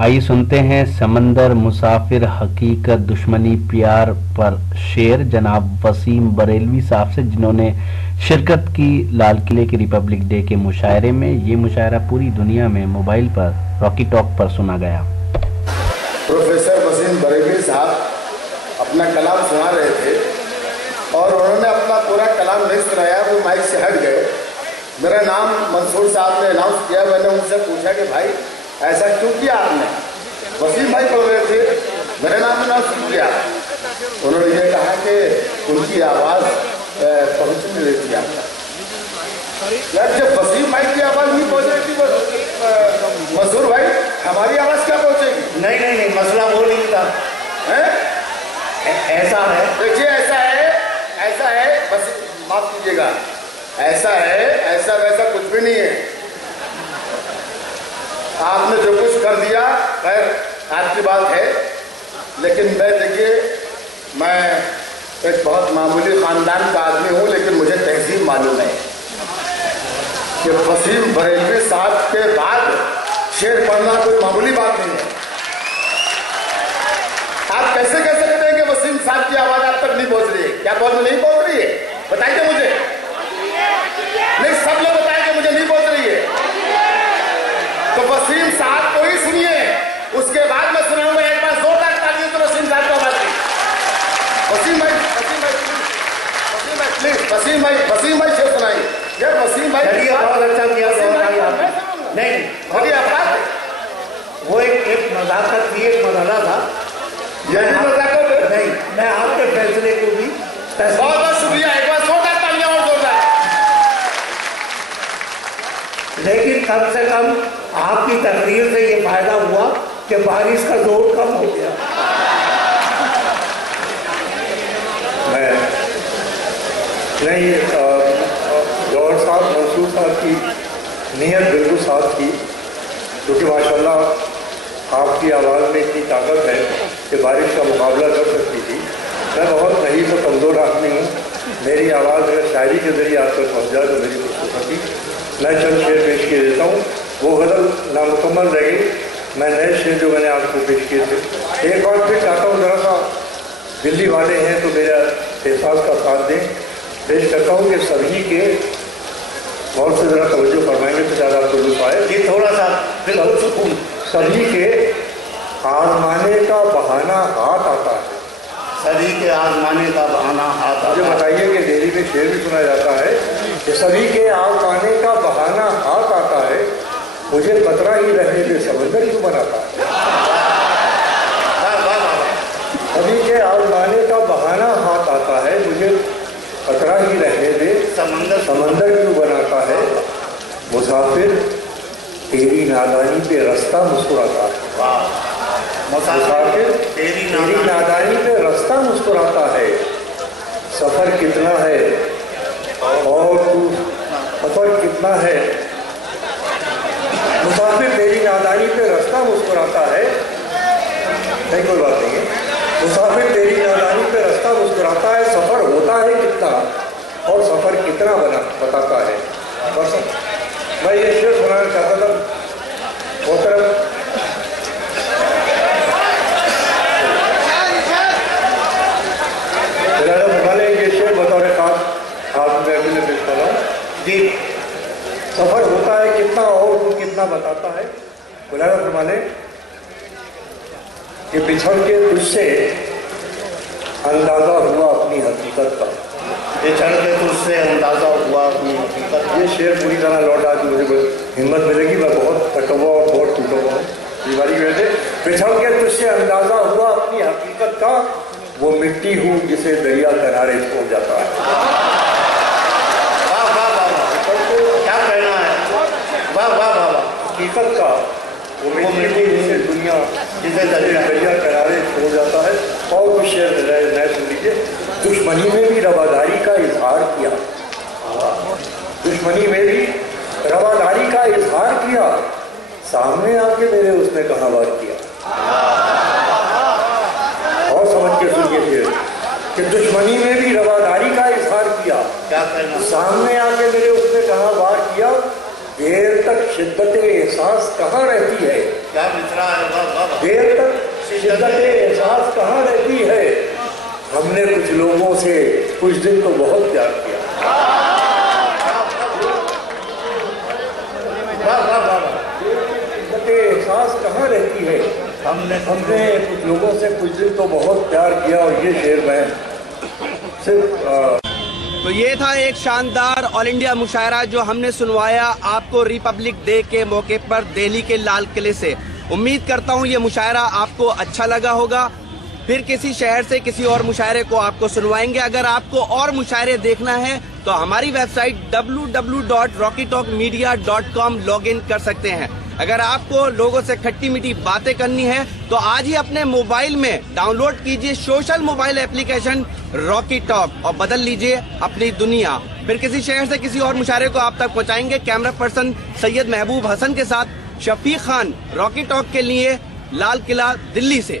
आइए सुनते हैं समंदर मुसाफिर हकीकत दुश्मनी प्यार पर शेर जनाब वसीम बरेलवी साहब से, जिन्होंने शिरकत की लाल किले के रिपब्लिक डे के मुशायरे में। ये मुशायरा पूरी दुनिया में मोबाइल पर रॉकी टॉक पर सुना गया। प्रोफेसर वसीम बरेलवी साहब अपना कलाम सुना रहे थे और उन्होंने अपना पूरा कलाम नहीं सुनाया, वो माइक से हट गए। मेरा नाम मंसूर साहब ने अनाउंस किया। मैंने उनसे पूछा कि भाई ऐसा क्यों किया आपने? वसीम भाई पढ़ रहे थे, मेरे नाम अनाउंस क्यों किया? उन्होंने ये कहा कि उनकी आवाज़ पहुँच नहीं रही थी आपका। यार जब वसीम भाई की आवाज़ नहीं पहुँच रही थी मंसूर भाई, हमारी आवाज़ क्या पहुँचेगी? नहीं, मसला वो नहीं था। ऐसा है, देखिए ऐसा है, बस माफ कीजिएगा, ऐसा है, ऐसा वैसा कुछ भी नहीं है। आपने जो कुछ कर दिया खैर आपकी बात है, लेकिन मैं देखिए, मैं एक बहुत मामूली खानदान का आदमी हूँ, लेकिन मुझे तहजीब मालूम है कि वसीम बरेलवी साहब के बाद शेर पढ़ना कोई मामूली बात नहीं है। आप कैसे कह सकते हैं कि वसीम साहब की आवाज आप तक नहीं पहुंच रही है? क्या नहीं पहुंच रही है? बताइए मुझे। नहीं, सब लोग बताएंगे मुझे नहीं पहुंच रही है। तो वसीम साहब को ही सुनिए, उसके बाद मैं सुनाऊंगा। एक बार जोरदार तालियों तो वसीम साहब को आवाज दी। वसीम भाई शेर सुनाइए। यार वसीम भाई बहुत अच्छा किया। नहीं, वो एक नजाकत थी, एक मरहला था। यही नजाकत नहीं, मैं आपके फैसले को भी बहुत शुक्रिया। एक बार जोरदार तालियां और जोरदार। लेकिन कम से कम आपकी तकरीर से ये फायदा हुआ कि बारिश का जोर कम हो गया। मैं नहीं, जौहर साहब, मंसूर साहब की नीयत बिल्कुल साफ थी, क्योंकि माशाल्लाह आपकी आवाज़ में इतनी ताकत है कि बारिश का मुकाबला कर सकती थी। मैं बहुत नहीं तो कमज़ोर आदमी हूँ, मेरी आवाज़ अगर शायरी के जरिए आप तक पहुँच जाए तो मेरी खुशखबरी। मैं चंद शेर पेश किए देता हूँ, वो गज़ल नामुकम्मल रह गई। मैं नए शेर जो मैंने आपको पेश किए थे, एक बार फिर चाहता हूँ, ज़रा सा दिल्ली वाले हैं तो मेरा एहसास का साथ दें। पेश करता हूँ कि सभी के बहुत से ज़रा तवज्जो फरमाएंगे तो ज़्यादा आपको लुत्फ़ आए। ये थोड़ा सा बिल्कुल सुकून। सभी के आजमाने का बहाना हाथ आता है। सभी के आजमाने का बहाना हाथ आता है। मुझे बताइए कि दिल्ली में शेर भी सुना जाता है कि सभी के आजमाने का बहाना हाथ आता है, मुझे कतरा ही रहने दे समंदर क्यों बनाता है। सभी के आजमाने का बहाना हाथ आता है, मुझे कतरा ही रहने दे समंदर क्यों बनाता है। मुसाफिर तेरी नादानी पे रास्ता मुस्कुराता है। मुसाफिर तेरी नादानी पे रास्ता मुस्कुराता है। सफर कितना है और तू सफर कितना है। मुसाफिर तेरी नादानी पे रास्ता मुस्कुराता है। नहीं, कोई बात नहीं है। मुसाफिर तेरी नादानी पे रास्ता मुस्कुराता है। सफर होता है कितना और सफर कितना बताता है। बस मैं ये शेर सुनाना चाहता था। मोहतरम फरमाने ये शेर बतौर खास आप मैं पेश कर रहा हूँ जी। सफर होता है कितना और वो कितना बताता है। बुलाया फरमाने कि बिछड़ के तुझसे अंदाजा हुआ अपनी हकीकत का। बिछड़ के तुझसे अंदाजा हुआ अपनी हकीकत। ये शेर पूरी तरह लौटा कि मुझे हिम्मत मिलेगी। मैं बहुत थका हुआ और बहुत टूटा हुआ हूँ बीमारी की वजह से। बिछड़ के तुझसे अंदाजा हुआ अपनी हकीकत का, वो मिट्टी हूँ जिसे दरिया किनारे छोड़ जाता है। वाह वाह वाह, क्या कहना है। वाह वाह वाह, हकीकत का वो मिट्टी जिसे दुनिया जिसे दरिया किनारे छोड़ जाता है। और कुछ शेर नए सुन लीजिए। दुश्मनी में भी रवादारी का इजहार किया। दुश्मनी में भी रवादारी का इजहार किया, सामने आके मेरे उसने कहा वार किया। और समझ के सुनिए फिर कि दुश्मनी में भी रवादारी का इजहार किया, क्या करना, सामने आके मेरे उसने कहा वार किया। देर तक शिद्दत एहसास कहाँ रहती है, क्या मित्रा है, वाह वाह वाह। देर तक शिद्दत एहसास कहाँ रहती है, हमने कुछ लोगों से कुछ दिन तो बहुत प्यार किया। वाह वाह वाह वाह। शिद्दत एहसास कहाँ रहती है, हमने कुछ लोगों से कुछ दिन तो बहुत प्यार किया। और ये शेर मैं सिर्फ तो ये था एक शानदार ऑल इंडिया मुशायरा जो हमने सुनवाया आपको रिपब्लिक डे के मौके पर दिल्ली के लाल किले से। उम्मीद करता हूँ ये मुशायरा आपको अच्छा लगा होगा। फिर किसी शहर से किसी और मुशायरे को आपको सुनवाएंगे। अगर आपको और मुशायरे देखना है तो हमारी वेबसाइट www.rockytalkmedia.com लॉगिन कर सकते हैं। अगर आपको लोगों से खट्टी मीठी बातें करनी है तो आज ही अपने मोबाइल में डाउनलोड कीजिए social mobile application Rocky talk और बदल लीजिए अपनी दुनिया। फिर किसी शहर से किसी और मुशायरे को आप तक पहुंचाएंगे। कैमरा पर्सन सैयद महबूब हसन के साथ शफीक खान, रॉकी टॉक के लिए, लाल किला, दिल्ली से।